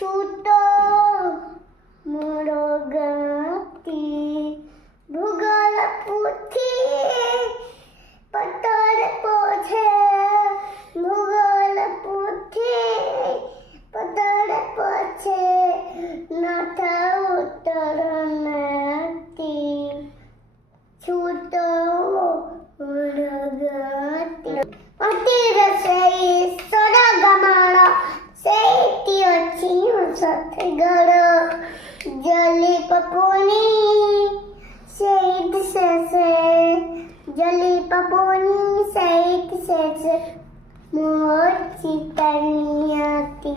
Shoot মোর গাতি ভূগোল পুথি পতর পৌঁছে ভূগোল পুথি পতর পৌঁছে নথা উত্তর নাতি ছুত মোর গাতি অতির সেই সরগমাণ সেইটি ଅଛି সতগড় জলি পপুনি সেইটি শেষে জলি পপুনি সেইটি শেষে মোর চিতানিয়াতি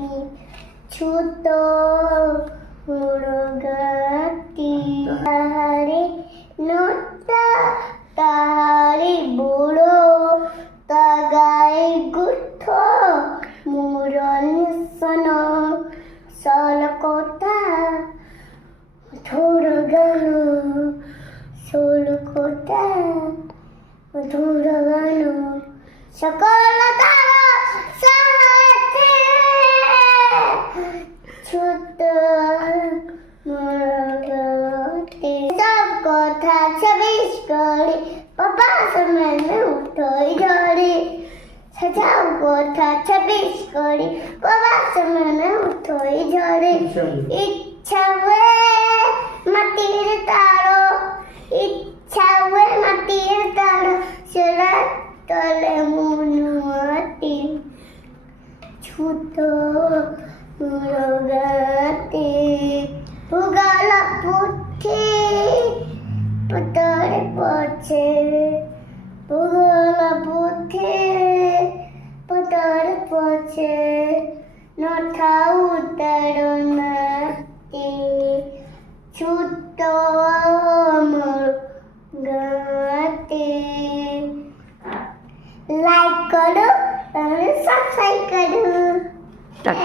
ছুত মোর গাতি তাহারে নোটা তাহারে বুড়ো তাগাই গুঠ মোর নিশন সল কথা ধুর গান সোল কথা ধুর গান সকল তার সাথে ছুত মোর গাতি সব কথা 26 করে পাপা সামনে উঠই ধরে সব কথা 26 করে বাবা সামনে উঠই ধরে ইচ্ছা হুয়ে মাটির তারো ইচ্ছা হুয়ে মাটির তারো সেরা তলে মনুয়াতি ছুত মোর গাতি ভূগোল পুথি পতর পৌঁছে ভূগোল পুথি পতর পৌঁছে নথা উত্তর নাতি ছুত মোর গাতি লাইক করো সাবস্ক্রাইব করো।